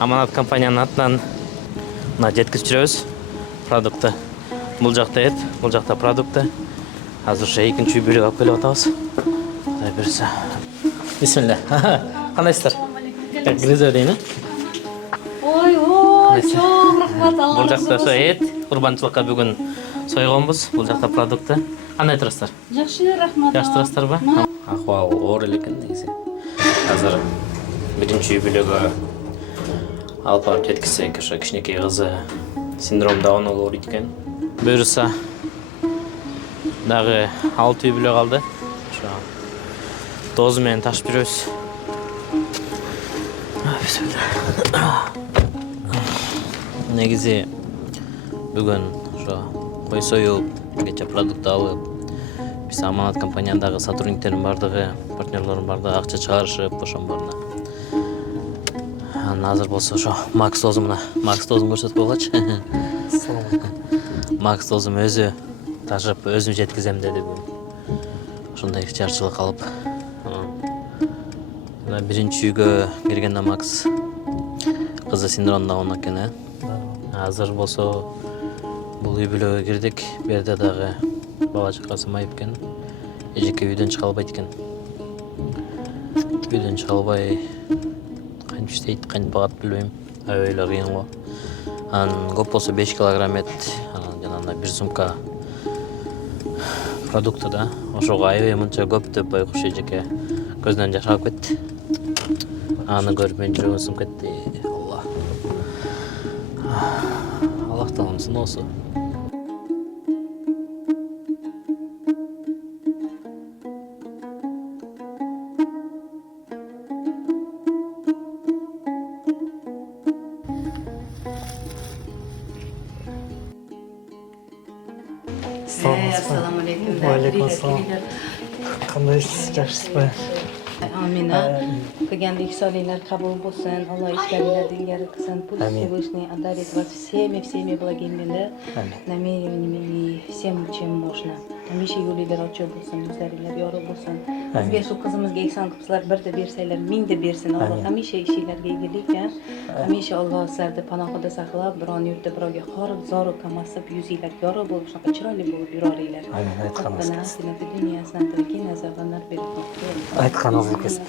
Аманат компаниянын атынан мына жеткизип жүрөбүз продуктты. Бул жакта эт, бул жакта продукты. Азыр ушу экинчи үй бүлөк алып келип атабыз. Кудай буйрса. Бисмилля. Кандайсыздар? Киргизип берейин. Ой, чоң рахмат. Бул жакта ошо эт, курбанчылыкка бүгүн сойгонбуз. Бул жакта продукты. Кандай турасыздар? Жакшы, рахмат. Жакшы турасыздарбы? Акыбал оор эле экен негизи. Азыр биринчи үй бүлөгө алып барып жеткизсек, ошо кичинекей кызы синдром Дауна ооруйт экен. Буюрса дагы 6 үй бүлөк калды. Ошо дозу менен ташып жүрөбүз. Негизи бүгүн ошо кой союп, кече продукт алып, биз Аманат компаниядагы сотрудниктердин бардыгы, партнерлордун бардыгы акча чыгарышып, ошонун баарына. Азыр болсо ошо Макс дозу мына, Макс дозун көрсөтүп койгучу. Макс дозум өзү ташып, өзүм жеткизем деди бүгүн. Ошондой ичарчылык алып. Мына биринчи үйгө киргенде Макс кызы синдром Дауна экен. Азыр болсо бул үй бүлөгө кирдик. Бу жерде дагы бала чакасы майып экен. Эжеке үйдөн чыга албайт экен. Үйдөн чыга албай кантип иштейт, кантип багат билбейм. Аябай кыйын го. Анан көп болсо 5 килограмм эт, анан жанагындай 1 сумка продукты да. Ошого аябай мынча көп деп байкуш эжеке көзүнөн жаш агып кетти. Аны көрүп мен жүрөгүм сынып кетти. Алла. Аллахтан сыноосу. Assalamu alaikum. Алейкум ассалам. Кандайсыз, жакшысызбы? Амина. Кылгандык солилар кабыл болсын. Алла иштериңерди илгери кылсын. Пусть Всевышний одарит вас всеми благими намерениями, всем, чем можно. Hamisha yo'linglar ochiq bo'lsin, yuzlaringlar yorug' bo'lsin. Bizga shu qizimizga ehson qilibsizlar, birda bersanglar, mingda bersin. Alloh hamisha ishinglarga egillik, hamisha Alloh sizlarni panohida saqlab, biron yurtda birovga qorin zoru qamasib, yuzinglar yorug' bo'lib, shunaqa chiroyli bo'lib yuroringlar. Aytqaningiz kelsin.